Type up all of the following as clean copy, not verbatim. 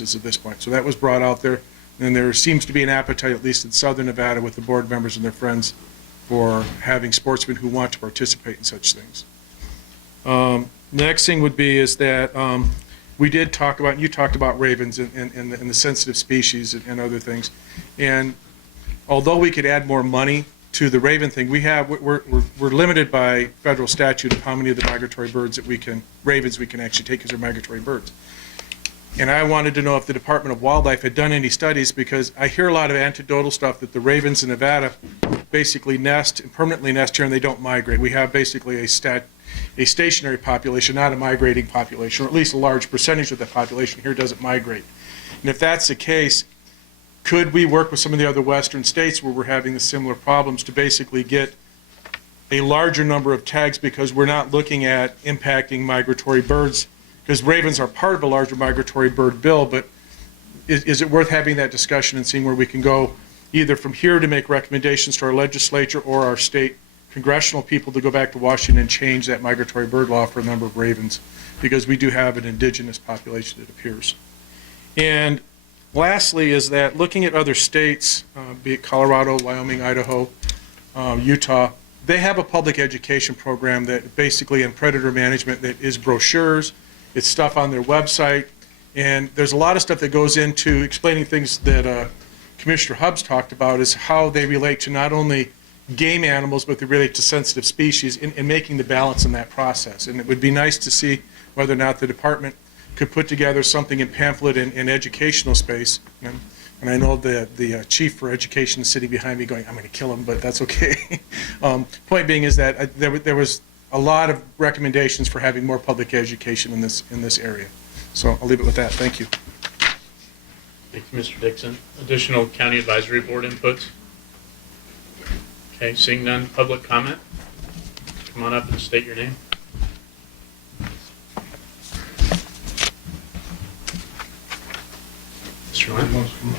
at this point. So that was brought out there, and there seems to be an appetite, at least in southern Nevada, with the board members and their friends for having sportsmen who want to participate in such things. The next thing would be is that we did talk about, and you talked about ravens and the sensitive species and other things. And although we could add more money to the raven thing, we're limited by federal statute of how many of the migratory birds that ravens we can actually take as our migratory birds. And I wanted to know if the Department of Wildlife had done any studies, because I hear a lot of anecdotal stuff that the ravens in Nevada basically nest and permanently nest here and they don't migrate. We have basically a stationary population, not a migrating population, or at least a large percentage of the population here doesn't migrate. And if that's the case, could we work with some of the other western states where we're having the similar problems to basically get a larger number of tags, because we're not looking at impacting migratory birds, because ravens are part of a larger migratory bird bill, but is it worth having that discussion and seeing where we can go either from here to make recommendations to our legislature or our state congressional people to go back to Washington and change that migratory bird law for a number of ravens, because we do have an indigenous population, it appears. And lastly is that looking at other states, be it Colorado, Wyoming, Idaho, Utah, they have a public education program that basically in predator management that is brochures, it's stuff on their website, and there's a lot of stuff that goes into explaining things that Commissioner Hubbs talked about, is how they relate to not only game animals, but they relate to sensitive species, and making the balance in that process. And it would be nice to see whether or not the department could put together something in pamphlet and educational space. And I know the chief for education is sitting behind me going, I'm going to kill him, but that's okay. Point being is that there was a lot of recommendations for having more public education in this area. So I'll leave it with that. Thank you. Thank you, Mr. Dixon. Additional County Advisory Board inputs? Okay, seeing none, public comment. Come on up and state your name. Mr. Lynn?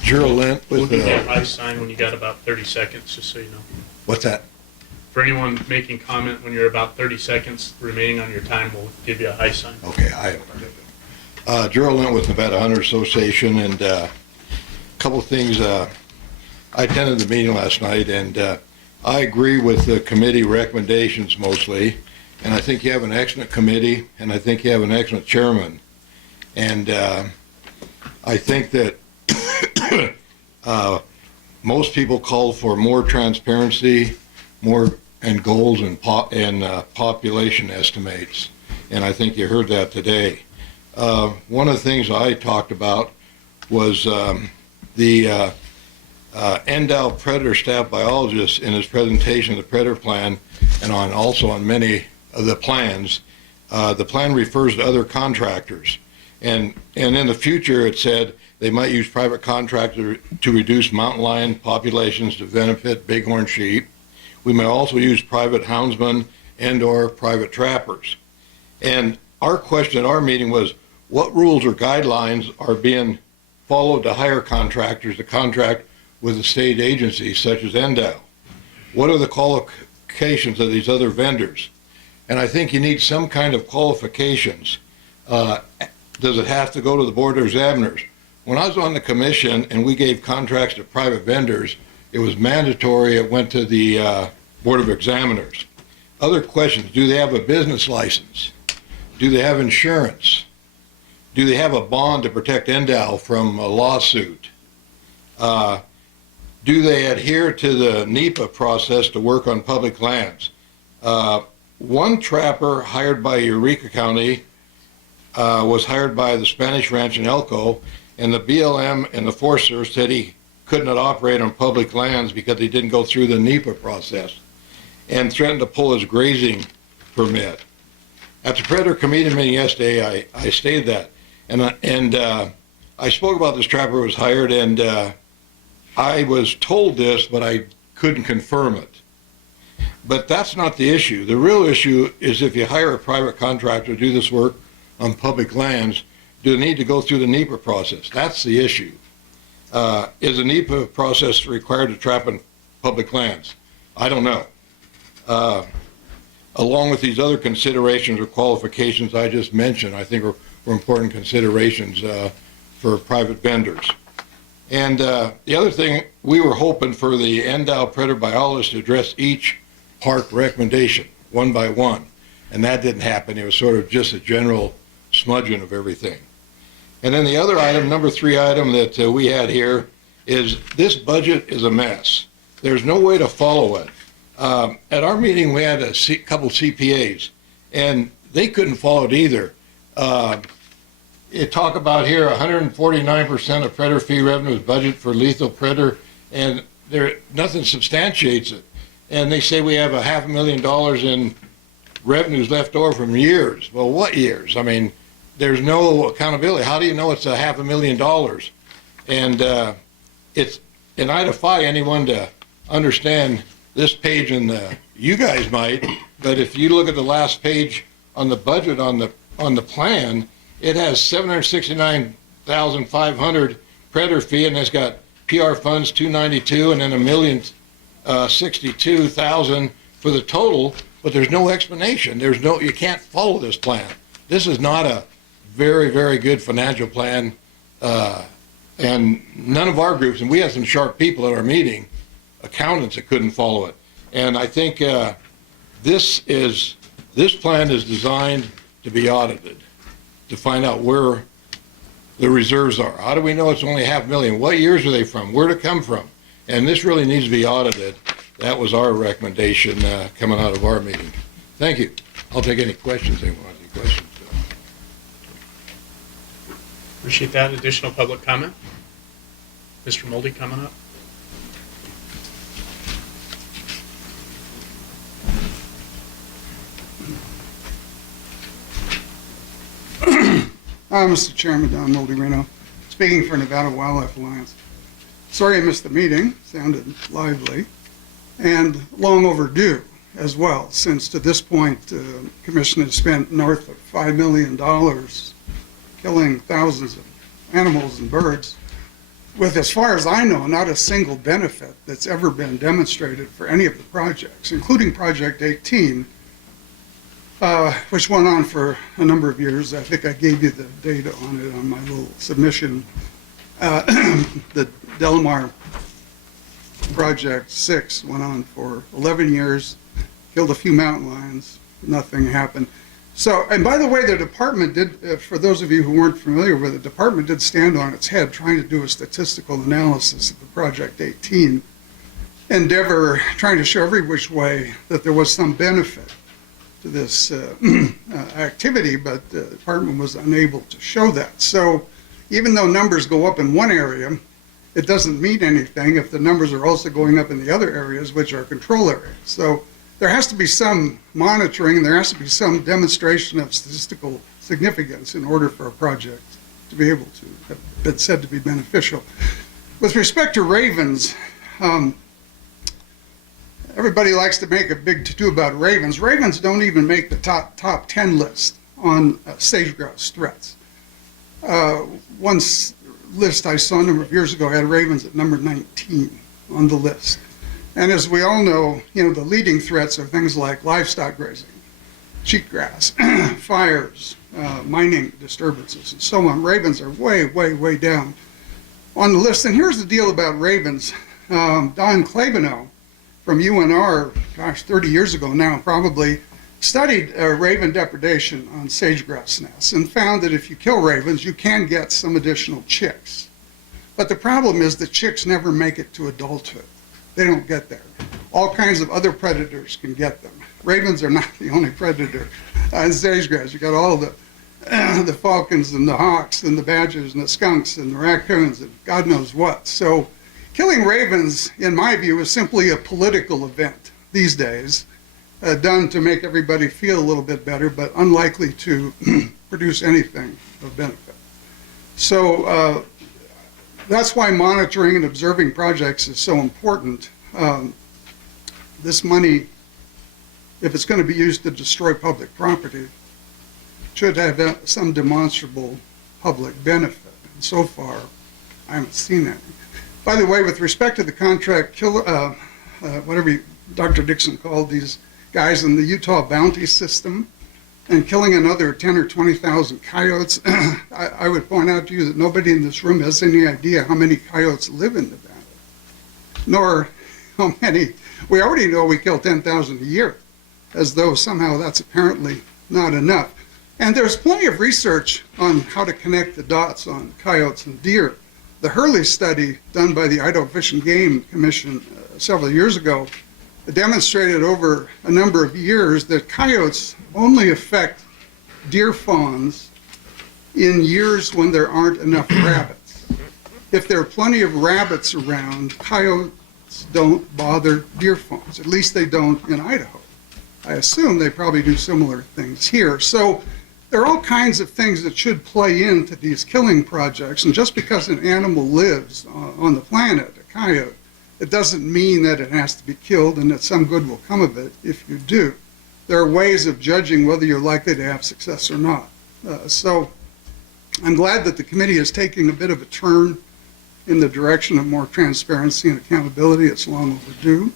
Gerald Lynn We'll with give you a high sign when you got about 30 seconds, just so you know. what's that? For anyone making comment when you're about 30 seconds remaining on your time, we'll give you a high sign. Okay, Gerald Lynn with Nevada Hunter Association, and a couple of things. I attended the meeting last night, and I agree with the committee recommendations mostly, and I think you have an excellent committee, and I think you have an excellent chairman. And I think that most people call for more transparency, more and goals and population estimates, and I think you heard that today. One of the things I talked about was the Endow predator staff biologist in his presentation of the predator plan, and also on many of the plans. The plan refers to other contractors, and in the future it said they might use private contractors to reduce mountain lion populations to benefit bighorn sheep. We may also use private houndsmen and/or private trappers. And our question at our meeting was, what rules or guidelines are being followed to hire contractors to contract with the state agencies such as Endow? What are the qualifications of these other vendors? And I think you need some kind of qualifications. Does it have to go to the board of examiners? When I was on the commission and we gave contracts to private vendors, it was mandatory it went to the board of examiners. Other questions: do they have a business license? Do they have insurance? Do they have a bond to protect Endow from a lawsuit? Do they adhere to the NEPA process to work on public lands? One trapper hired by Eureka County was hired by the Spanish Ranch in Elko, and the BLM and the Forest Service said he could not operate on public lands because he didn't go through the NEPA process, and threatened to pull his grazing permit. At the Predator Committee meeting yesterday, I stated that, and I spoke about this trapper who was hired, and I was told this, but I couldn't confirm it. But that's not the issue. The real issue is if you hire a private contractor to do this work on public lands, do they need to go through the NEPA process? That's the issue. Is the NEPA process required to trap in public lands? I don't know. along with these other considerations or qualifications I just mentioned, I think are important considerations for private vendors. And the other thing, we were hoping for the endowed predator biologist to address each park recommendation one by one, and that didn't happen. It was sort of just a general smudging of everything. And then the other item, number 3 item that we had here is this budget is a mess. There's no way to follow it. At our meeting, we had a couple CPAs, and they couldn't follow it either. It talk about here 149% of predator fee revenue is budgeted for lethal predator, and nothing substantiates it. And they say we have $500,000 in revenues left over from years. Well, what years? I mean, there's no accountability. How do you know it's $500,000? And and I defy anyone to understand this page, and you guys might, but if you look at the last page on the budget on the plan, it has $769,500 predator fee, and it's got PR funds $292, and then $1,062,000 for the total. But there's no explanation. You can't follow this plan. This is not a very, very good financial plan, and none of our groups, and we had some sharp people at our meeting, accountants that couldn't follow it. And I think this plan is designed to be audited, to find out where the reserves are. How do we know it's only $500,000? What years are they from? Where did it come from? And this really needs to be audited. That was our recommendation coming out of our meeting. Thank you. I'll take any questions anyone has any questions. Appreciate that. Additional public comment? Mr. Moldy coming up. Mr. Chairman, Don Moldy-Reno, speaking for Nevada Wildlife Alliance. Sorry I missed the meeting. Sounded lively and long overdue as well, since to this point the Commission has spent north of $5 million killing thousands of animals and birds with, as far as I know, not a single benefit that's ever been demonstrated for any of the projects, including Project 8, which went on for a number of years. I think I gave you the data on it on my little submission. The Delamar Project 6 went on for 11 years, killed a few mountain lions, nothing happened. So, and by the way, the department did, for those of you who weren't familiar with it, the department did stand on its head trying to do a statistical analysis of the Project 18 endeavor, trying to show every which way that there was some benefit to this activity, but the department was unable to show that. So even though numbers go up in one area, it doesn't mean anything if the numbers are also going up in the other areas, which are control areas. So there has to be some monitoring, and there has to be some demonstration of statistical significance in order for a project to be able to have been said to be beneficial. With respect to ravens, everybody likes to make a big to-do about ravens. Ravens don't even make the top 10 list on sage-grouse threats. One list I saw a number of years ago had ravens at number 19 on the list. And as we all know, the leading threats are things like livestock grazing, cheatgrass, fires, mining disturbances, and so on. Ravens are way, way, way down on the list. And here's the deal about ravens. Don Clabino from UNR, 30 years ago now probably, studied raven depredation on sage-grouse nests and found that if you kill ravens, you can get some additional chicks. But the problem is the chicks never make it to adulthood. They don't get there. All kinds of other predators can get them. Ravens are not the only predator in sage-grouse. You got all the falcons and the hawks and the badgers and the skunks and the raccoons and God knows what. So killing ravens, in my view, is simply a political event these days, done to make everybody feel a little bit better, but unlikely to produce anything of benefit. So that's why monitoring and observing projects is so important. This money, if it's going to be used to destroy public property, should have some demonstrable public benefit. And so far, I haven't seen any. By the way, with respect to the contract, whatever Dr. Dixon called these guys in the Utah bounty system and killing another 10 or 20,000 coyotes. I would point out to you that nobody in this room has any idea how many coyotes live in Nevada, nor how many. We already know we kill 10,000 a year, as though somehow that's apparently not enough. And there's plenty of research on how to connect the dots on coyotes and deer. The Hurley study done by the Idaho Fish and Game Commission several years ago demonstrated over a number of years that coyotes only affect deer fawns in years when there aren't enough rabbits. If there are plenty of rabbits around, coyotes don't bother deer fawns. At least they don't in Idaho. I assume they probably do similar things here. So there are all kinds of things that should play into these killing projects. And just because an animal lives on the planet, a coyote, it doesn't mean that it has to be killed and that some good will come of it if you do. There are ways of judging whether you're likely to have success or not. So I'm glad that the committee is taking a bit of a turn in the direction of more transparency and accountability. It's long overdue.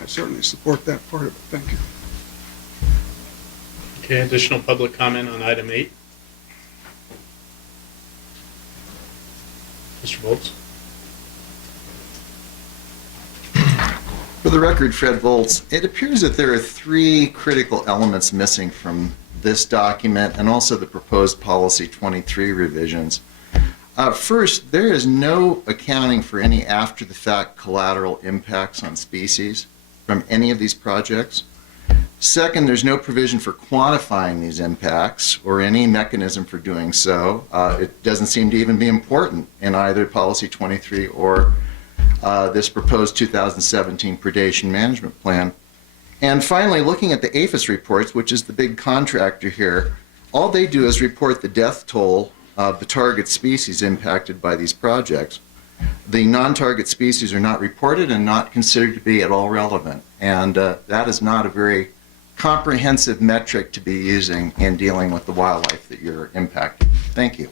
I certainly support that part of it. Thank you. Okay, additional public comment on item 8. Mr. Volz? For the record, Fred Volz, it appears that there are 3 critical elements missing from this document and also the proposed policy 23 revisions. First, there is no accounting for any after-the-fact collateral impacts on species from any of these projects. Second, there's no provision for quantifying these impacts or any mechanism for doing so. It doesn't seem to even be important in either Policy 23 or this proposed 2017 Predation Management Plan. And finally, looking at the APHIS reports, which is the big contractor here, all they do is report the death toll of the target species impacted by these projects. The non-target species are not reported and not considered to be at all relevant. And that is not a very comprehensive metric to be using in dealing with the wildlife that you're impacting. Thank you.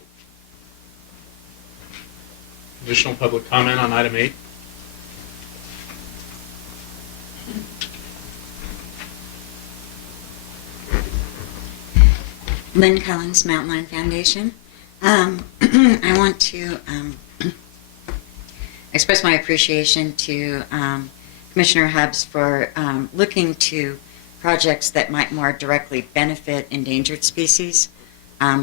Additional public comment on item 8. Lynn Collins, Mountain Lion Foundation. I want to express my appreciation to Commissioner Hubbs for looking to projects that might more directly benefit endangered species,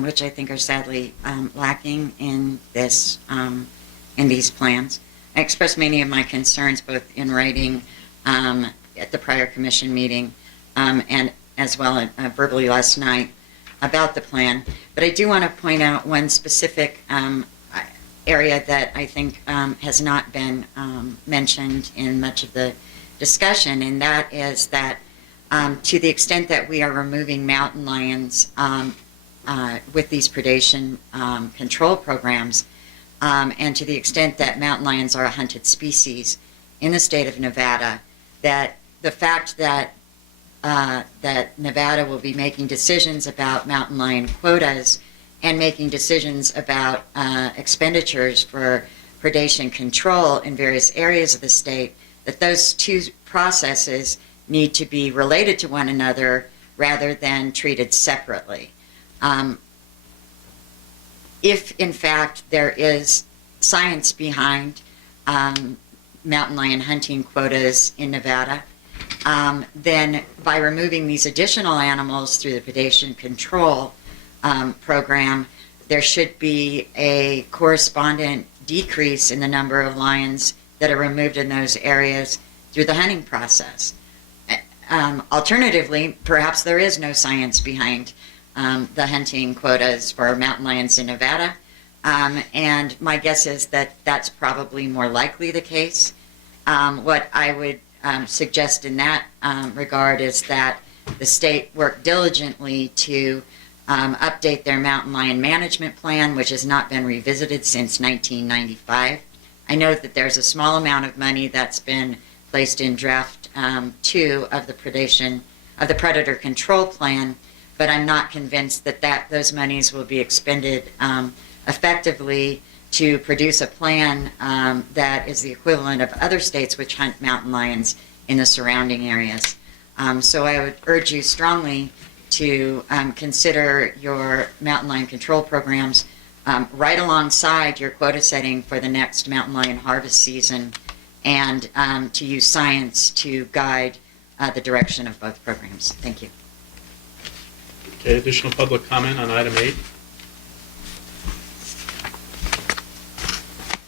which I think are sadly lacking in this in these plans. I expressed many of my concerns both in writing at the prior commission meeting and as well verbally last night about the plan, but I do want to point out one specific area that I think has not been mentioned in much of the discussion, and that is that to the extent that we are removing mountain lions with these predation control programs, and to the extent that mountain lions are a hunted species in the state of Nevada, that the fact that that Nevada will be making decisions about mountain lion quotas and making decisions about expenditures for predation control in various areas of the state, that those two processes need to be related to one another rather than treated separately. If, in fact, there is science behind mountain lion hunting quotas in Nevada, then by removing these additional animals through the predation control program, there should be a correspondent decrease in the number of lions that are removed in those areas through the hunting process. Alternatively, perhaps there is no science behind the hunting quotas for mountain lions in Nevada, and my guess is that that's probably more likely the case. What I would suggest in that regard is that the state work diligently to update their mountain lion management plan, which has not been revisited since 1995. I know that there's a small amount of money that's been placed in draft 2 of the predator control plan, but I'm not convinced that those monies will be expended effectively to produce a plan that is the equivalent of other states which hunt mountain lions in the surrounding areas. So I would urge you strongly to consider your mountain lion control programs right alongside your quota setting for the next mountain lion harvest season, and to use science to guide the direction of both programs. Thank you. Okay, additional public comment on item 8?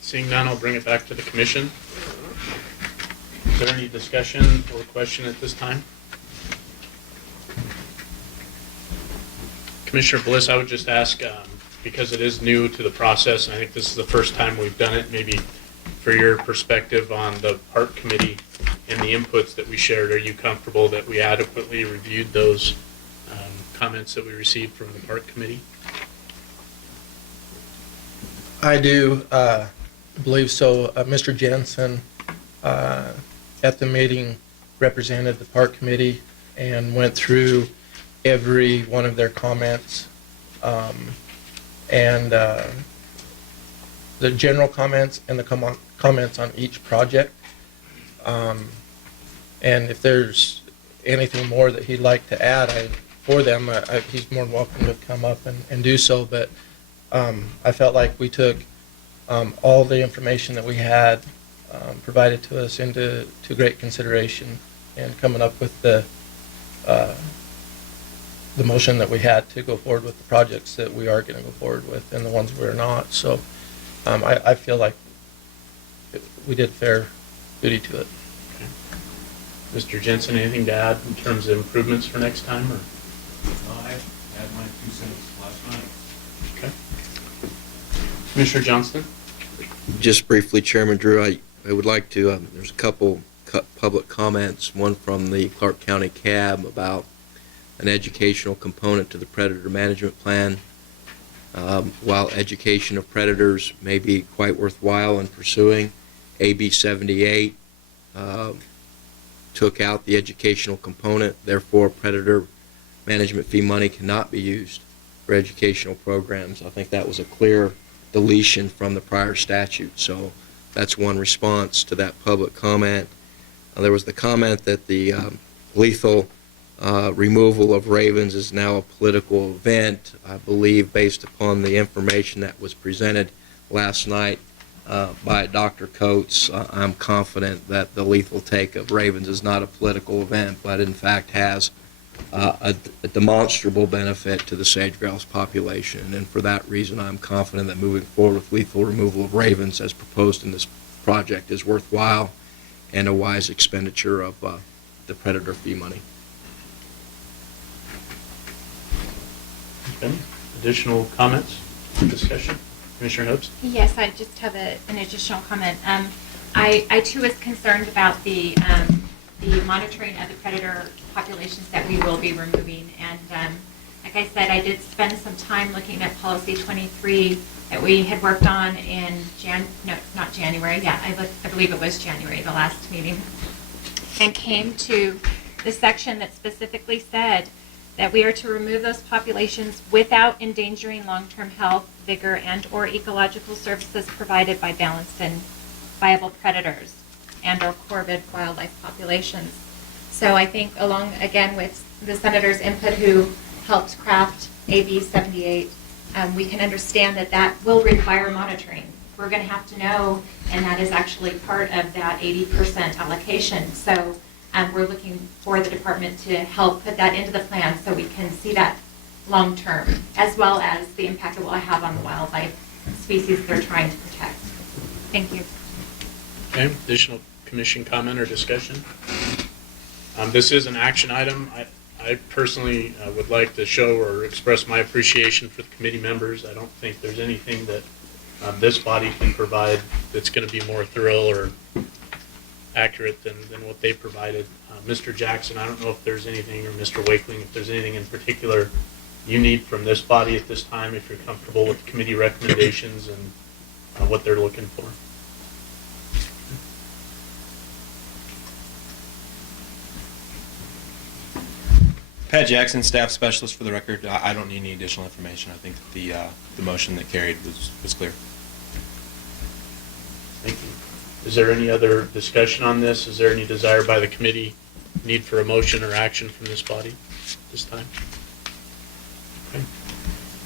Seeing none, I'll bring it back to the commission. Is there any discussion or question at this time? Commissioner Bliss, I would just ask, because it is new to the process, and I think this is the first time we've done it, maybe for your perspective on the park committee and the inputs that we shared, are you comfortable that we adequately reviewed those comments that we received from the park committee? I do believe so. Mr. Jensen at the meeting represented the park committee and went through every one of their comments, and the general comments and the comments on each project. And if there's anything more that he'd like to add for them, he's more than welcome to come up and do so. But I felt like we took all the information that we had provided to us into great consideration and coming up with the motion that we had to go forward with the projects that we are going to go forward with and the ones we're not. So I feel like we did fair duty to it. Okay. Mr. Jensen, anything to add in terms of improvements for next time? Or? I had my 2 cents last night. Okay. Commissioner Johnston? Just briefly, Chairman Drew, I would like to, there's a couple public comments, one from the Clark County CAB about an educational component to the predator management plan. While education of predators may be quite worthwhile in pursuing, AB 78 took out the educational component, therefore predator management fee money cannot be used for educational programs. I think that was a clear deletion from the prior statute, so that's one response to that public comment. There was the comment that the lethal removal of ravens is now a political event. I believe, based upon the information that was presented last night by Dr. Coates, I'm confident that the lethal take of ravens is not a political event, but in fact has a demonstrable benefit to the sage-grouse population. And for that reason, I'm confident that moving forward with lethal removal of ravens as proposed in this project is worthwhile and a wise expenditure of the predator fee money. Okay. Additional comments, discussion? Commissioner Hobbs? Yes, I just have an additional comment. I too was concerned about the monitoring of the predator populations that we will be removing. And like I said, I did spend some time looking at policy 23 that we had worked on in not January. Yeah, I believe it was January, the last meeting, and came to the section that specifically said that we are to remove those populations without endangering long-term health, vigor, and or ecological services provided by balanced and viable predators and or corvid wildlife populations. So I think along, again, with the Senator's input who helped craft AB 78, we can understand that that will require monitoring. We're going to have to know, and that is actually part of that 80% allocation. So we're looking for the department to help put that into the plan so we can see that long term, as well as the impact it will have on the wildlife species they're trying to protect. Thank you. Okay. Additional commission comment or discussion? This is an action item. I personally would like to show or express my appreciation for the committee members. I don't think there's anything that this body can provide that's going to be more thorough or accurate than what they provided. Mr. Jackson, I don't know if there's anything, or Mr. Wakeling, if there's anything in particular you need from this body at this time, if you're comfortable with the committee recommendations and what they're looking for. Pat Jackson, staff specialist for the record. I don't need any additional information. I think that the motion that carried was clear. Thank you. Is there any other discussion on this? Is there any desire by the committee need for a motion or action from this body this time? Okay.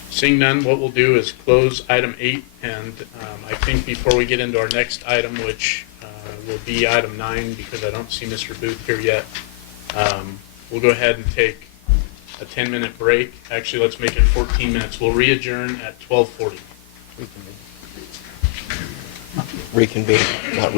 Seeing none, what we'll do is close item 8, and I think before we get into our next item, which will be item 9, because I don't see Mr. Booth here yet, we'll go ahead and take a 10-minute break. Actually, let's make it 14 minutes. We'll re-adjourn at 12:40. Reconvene, not